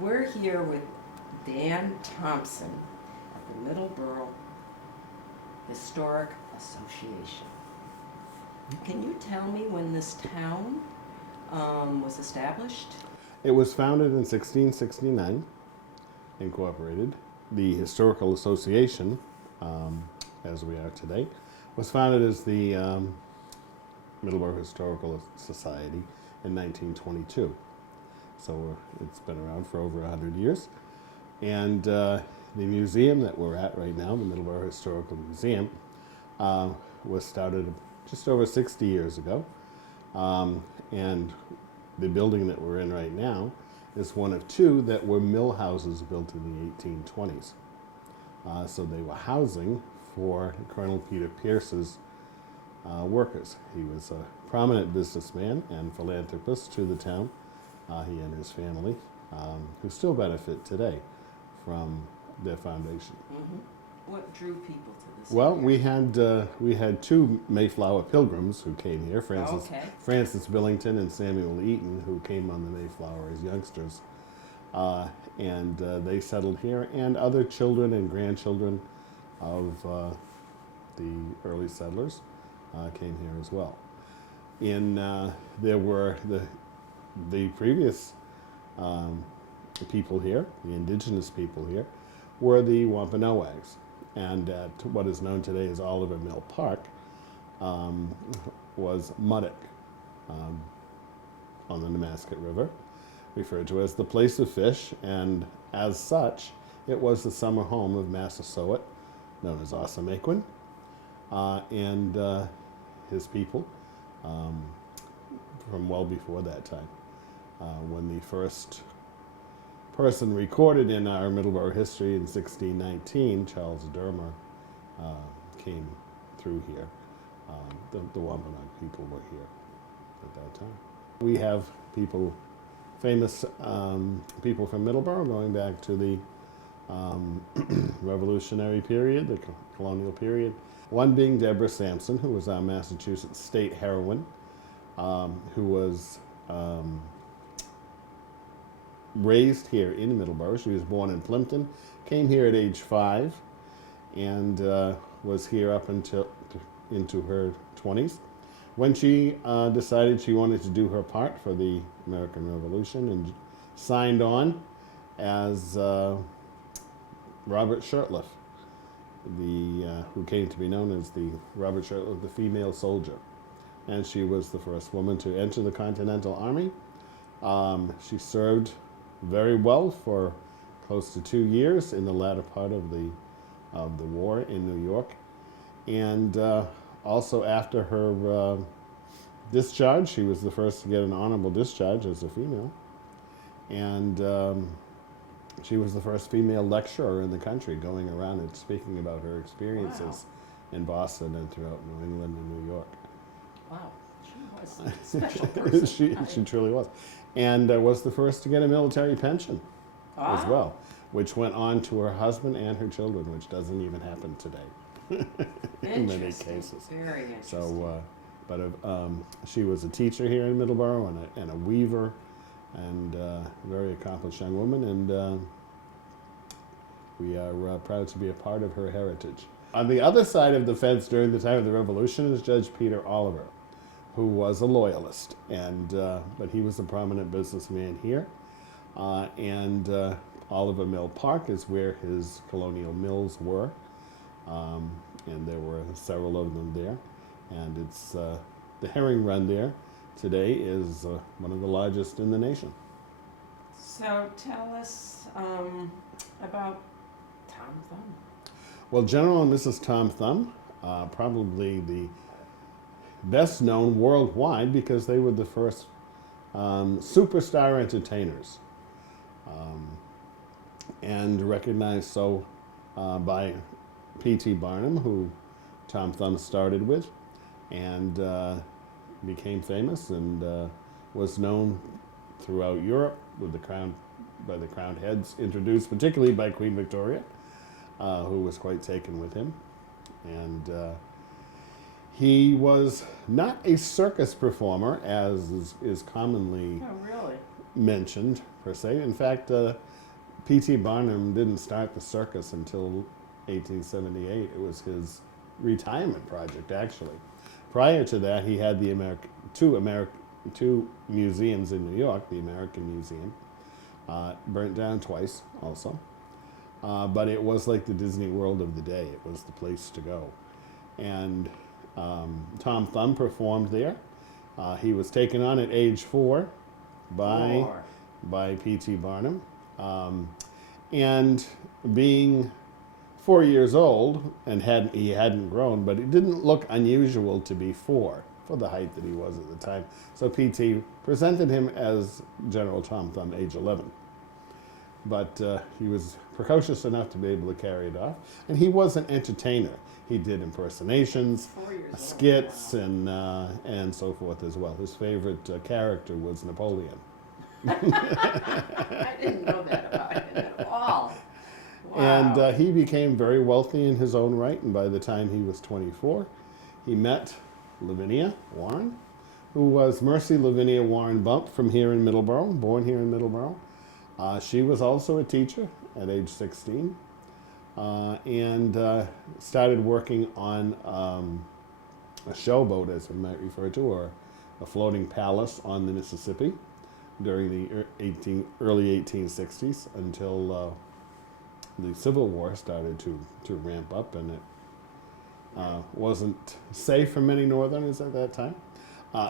We're here with Dan Thompson at the Middleboro Historic Association. Can you tell me when this town was established? It was founded in 1669, incorporated. The Historical Association, as we are today, was founded as the Middleboro Historical Society in 1922. So it's been around for over 100 years. And the museum that we're at right now, the Middleboro Historical Museum, was started just over 60 years ago. And the building that we're in right now is one of two that were mill houses built in the 1820s. So they were housing for Colonel Peter Pierce's workers. He was a prominent businessman and philanthropist to the town, he and his family, who still benefit today from their foundation. Mm-hmm. What drew people to this? Well, we had two Mayflower pilgrims who came here, Francis Billington and Samuel Eaton, who came on the Mayflower as youngsters, and they settled here, and other children and grandchildren of the early settlers came here as well. There were the previous people here, the indigenous people here, were the Wampanoags. And at what is known today as Oliver Mill Park was Muddock on the Nemasket River, referred to as the place of fish, and as such, it was the summer home of Massasoit, known as Osamequin, and his people from well before that time. When the first person recorded in our Middleboro history in 1619, Charles Dermer, came through here. The Wampanoag people were here at that time. We have people, famous people from Middleboro going back to the Revolutionary period, the colonial period. One being Deborah Sampson, who was our Massachusetts state heroine, who was raised here in Middleboro. She was born in Plimpton, came here at age 5, and was here up until into her 20s. When she decided she wanted to do her part for the American Revolution and signed on as Robert Shurtleff, who came to be known as the Robert Shurtleff, the female soldier. And she was the first woman to enter the Continental Army. She served very well for close to 2 years in the latter part of the war in New York. And also after her discharge, she was the first to get an honorable discharge as a female. And she was the first female lecturer in the country going around and speaking about her experiences in Boston and throughout New England and New York. Wow, she was a special person. she truly was. And was the first to get a military pension as well, which went on to her husband and her children, which doesn't even happen today in many cases. Very interesting. So, she was a teacher here in Middleboro and a weaver, and a very accomplished young woman, and we are proud to be a part of her heritage. On the other side of the fence during the time of the Revolution is Judge Peter Oliver, who was a loyalist, but he was a prominent businessman here. Oliver Mill Park is where his colonial mills were, and there were several of them there. And it's the herring run there today is one of the largest in the nation. So tell us about Tom Thumb. Well, General and Mrs. Tom Thumb, probably the best known worldwide because they were the first superstar entertainers, and recognized so by P.T. Barnum, who Tom Thumb started with, and became famous and was known throughout Europe with by the crowned heads, introduced particularly by Queen Victoria, who was quite taken with him. And he was not a circus performer, as is commonly mentioned, per se. In fact, P.T. Barnum didn't start the circus until 1878. It was his retirement project, actually. Prior to that, he had the two museums in New York, the American Museum, burnt down twice also. But it was like the Disney World of the day. It was the place to go. And Tom Thumb performed there. He was taken on at age 4 by P.T. Barnum. And being 4 years old, and he hadn't grown, but it didn't look unusual to be 4 for the height that he was at the time. So P.T. presented him as General Tom Thumb, age 11. But he was precocious enough to be able to carry it off. And he was an entertainer. He did impersonations, skits, and so forth as well. His favorite character was Napoleon. I didn't know that about him at all. Wow. And he became very wealthy in his own right, and by the time he was 24, he met Lavinia Warren, who was Mercy Lavinia Warren Bump from here in Middleboro, born here in Middleboro. She was also a teacher at age 16, and started working on a showboat, as we might refer to, or a floating palace on the Mississippi during the early 1860s until the Civil War started to ramp up, and it wasn't safe for many Northerners at that time.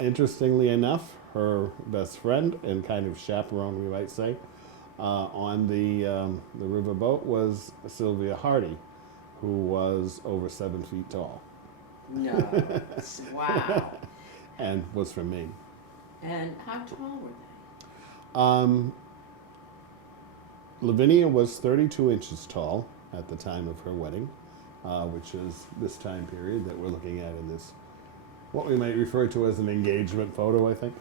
Interestingly enough, her best friend and kind of chaperone, we might say, on the riverboat was Sylvia Hardy, who was over 7 feet tall. No. Wow. And was from Maine. And how tall were they? Lavinia was 32 inches tall at the time of her wedding, which is this time period that we're looking at in this, what we might refer to as an engagement photo, I think.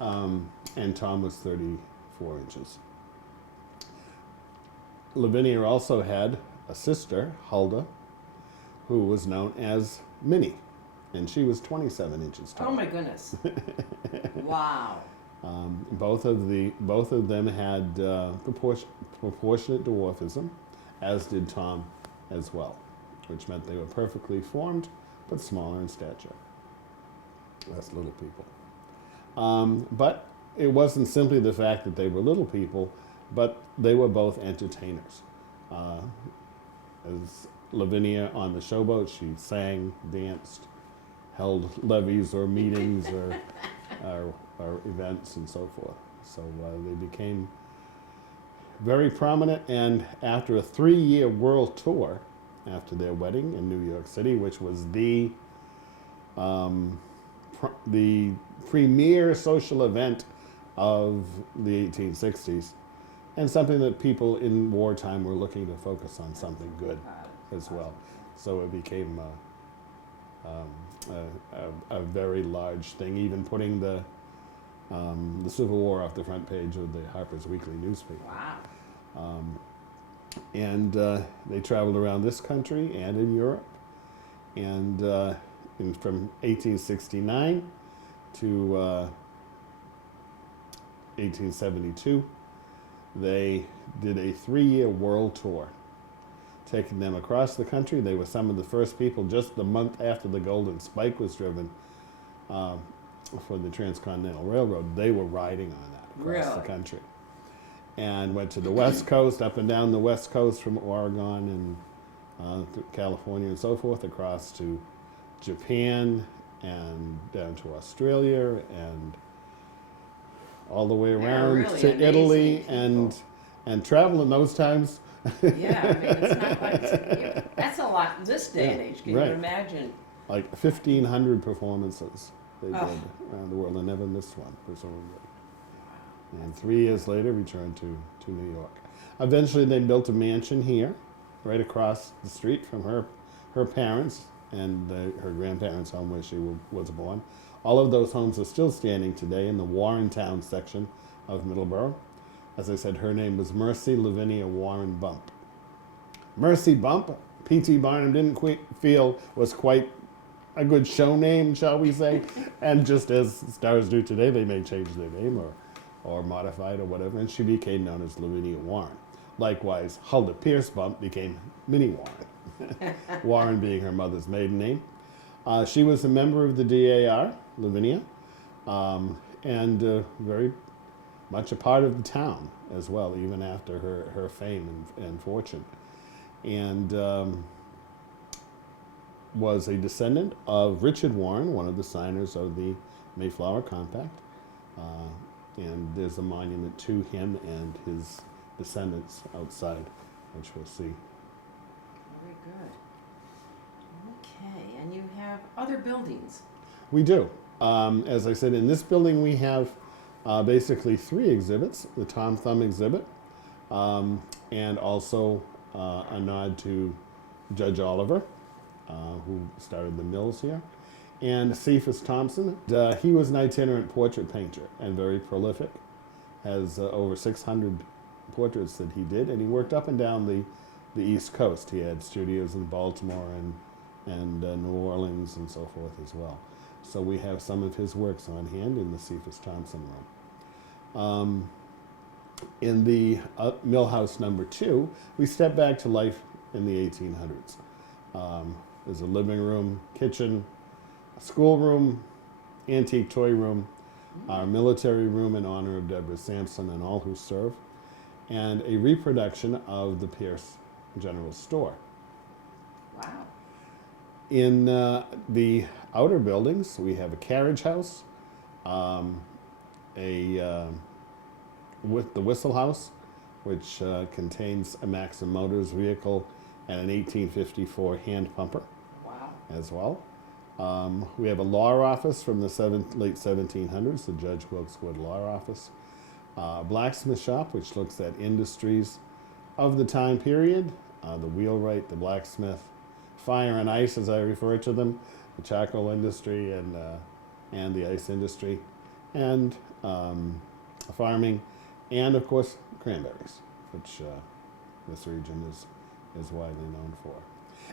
And Tom was 34 inches. Lavinia also had a sister, Huldah, who was known as Minnie, and she was 27 inches tall. Oh my goodness. Wow. Both of them had proportionate dwarfism, as did Tom as well, which meant they were perfectly formed, but smaller in stature. That's little people. But it wasn't simply the fact that they were little people, but they were both entertainers. As Lavinia on the showboat, she sang, danced, held levees or meetings or events and so forth. So they became very prominent, and after a 3-year world tour after their wedding in New York City, which was the premier social event of the 1860s, and something that people in wartime were looking to focus on something good as well. So it became a very large thing, even putting the Civil War off the front page of the Harper's Weekly newspaper. Wow. And they traveled around this country and in Europe. And from 1869 to 1872, they did a 3-year world tour, taking them across the country. They were some of the first people, just the month after the Golden Spike was driven for the Transcontinental Railroad, they were riding on that across the country. And went to the West Coast, up and down the West Coast from Oregon and to California and so forth, across to Japan and down to Australia and all the way around really to Italy people. and travel in those times. Yeah, I mean, it's not like, that's a lot this day and age. Can you imagine? Like 1,500 performances they did around the world. They never missed one, presumably. And 3 years later, returned to New York. Eventually, they built a mansion here, right across the street from her parents and her grandparents' home where she was born. All of those homes are still standing today in the Warrentown section of Middleboro. As I said, her name was Mercy Lavinia Warren Bump. Mercy Bump, P.T. Barnum didn't feel was quite a good show name, shall we say. And just as stars do today, they may change their name or or modified or whatever, and she became known as Lavinia Warren. Likewise, Huldah Pierce Bump became Minnie Warren, Warren being her mother's maiden name. She was a member of the DAR, Lavinia, and very much a part of the town as well, even after her fame and fortune. And was a descendant of Richard Warren, one of the signers of the Mayflower Compact. And there's a monument to him and his descendants outside, which we'll see. Very good. Okay, and you have other buildings. We do. As I said, in this building we have basically 3 exhibits: the Tom Thumb exhibit, and also a nod to Judge Oliver, who started the mills here, and Cephas Thompson. He was an itinerant portrait painter and very prolific. Has over 600 portraits that he did, and he worked up and down the East Coast. He had studios in Baltimore and New Orleans and so forth as well. So we have some of his works on hand in the Cephas Thompson room. In the Millhouse number 2, we step back to life in the 1800s. There's a living room, kitchen, a schoolroom, antique toy room, our military room in honor of Deborah Sampson and all who serve, and a reproduction of the Pierce General Store. Wow. In the outer buildings, we have a carriage house, with the Whistle House, which contains a Maxim Motors vehicle and an 1854 hand pumper. Wow. As well. We have a law office from the late 1700s, the Judge Wilkes Wood Law Office. Blacksmith shop, which looks at industries of the time period, the wheelwright, the blacksmith, fire and ice, as I refer to them, the charcoal industry and the ice industry, and farming, and of course cranberries, which this region is widely known for.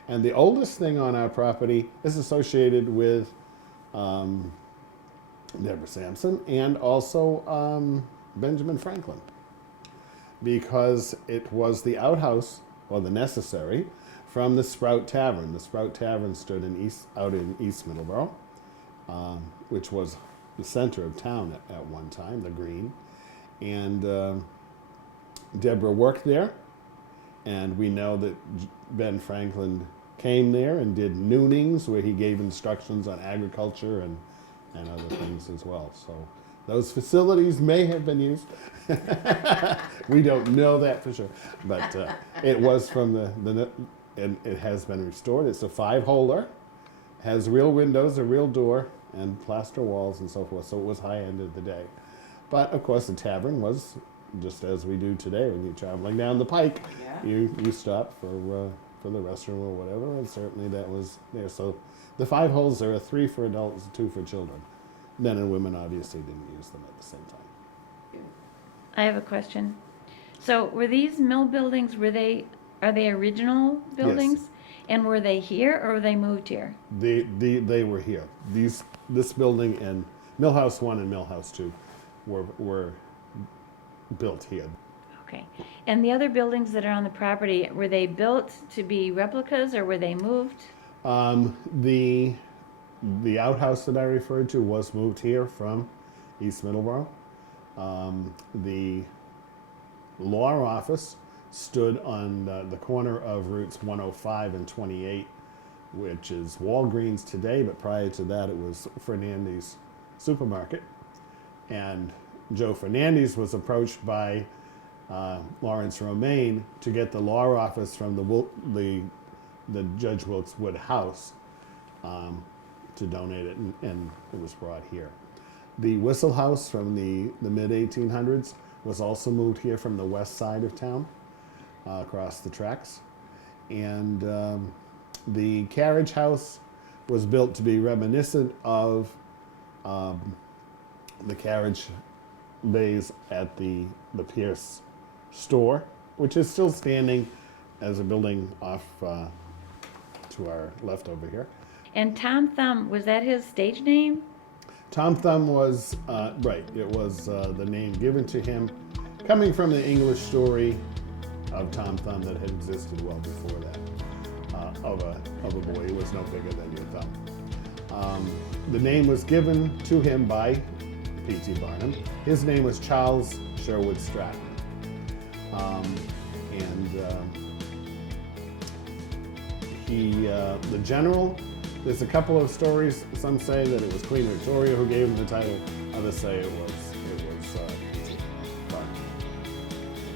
And the oldest thing on our property is associated with Deborah Sampson and also Benjamin Franklin, because it was the outhouse, or the necessary, from the Sprout Tavern. The Sprout Tavern stood out in East Middleboro, which was the center of town at one time, the Green. And Deborah worked there, and we know that Ben Franklin came there and did noonings where he gave instructions on agriculture and other things as well. So those facilities may have been used. We don't know that for sure, but it was from and it has been restored. It's a 5-holder, has real windows, a real door, and plaster walls and so forth. So it was high end of the day. But of course, the tavern was just as we do today. When you're traveling down the pike, Yeah. you stop for the restroom or whatever, and certainly that was there. So the 5 holes, there are 3 for adults, 2 for children. Men and women obviously didn't use them at the same time. I have a question. So were these mill buildings, are they original buildings? And were they here or were they moved here? They were here. This building and Millhouse 1 and Millhouse 2 were built here. Okay. And the other buildings that are on the property, were they built to be replicas or were they moved? The outhouse that I referred to was moved here from East Middleborough. The law office stood on the corner of routes 105 and 28, which is Walgreens today, but prior to that it was Fernandes Supermarket. And Joe Fernandes was approached by Lawrence Romaine to get the law office from the Judge Wilkes Wood house to donate it, and it was brought here. The Whistle House from the mid-1800s was also moved here from the west side of town, across the tracks. And the carriage house was built to be reminiscent of the carriage bays at the Pierce store, which is still standing as a building off to our left over here. And Tom Thumb, was that his stage name? Tom Thumb was, right, it was the name given to him, coming from the English story of Tom Thumb that had existed well before that, of a boy who was no bigger than your thumb. The name was given to him by P.T. Barnum. His name was Charles Sherwood Stratton. The general, there's a couple of stories. Some say that it was Queen Victoria who gave him the title. Others say it was P.T. Barnum.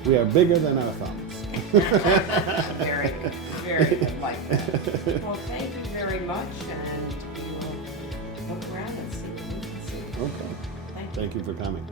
We are bigger than our thumbs. Very good, very good, like that. Well, thank you very much, and we'll look around and see what we can see. Okay. Thank you. Thank you for coming.